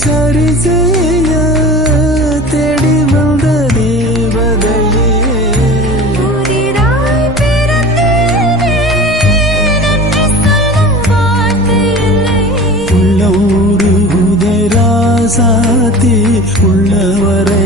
சரி செய்ய தேடி வந்த தேவதையே புதிதாய் பிறந்தேனே நன்றி சொல்ல வார்த்தை இல்லை உள்ள ஊரு உதராசாத்தி உள்ளவரை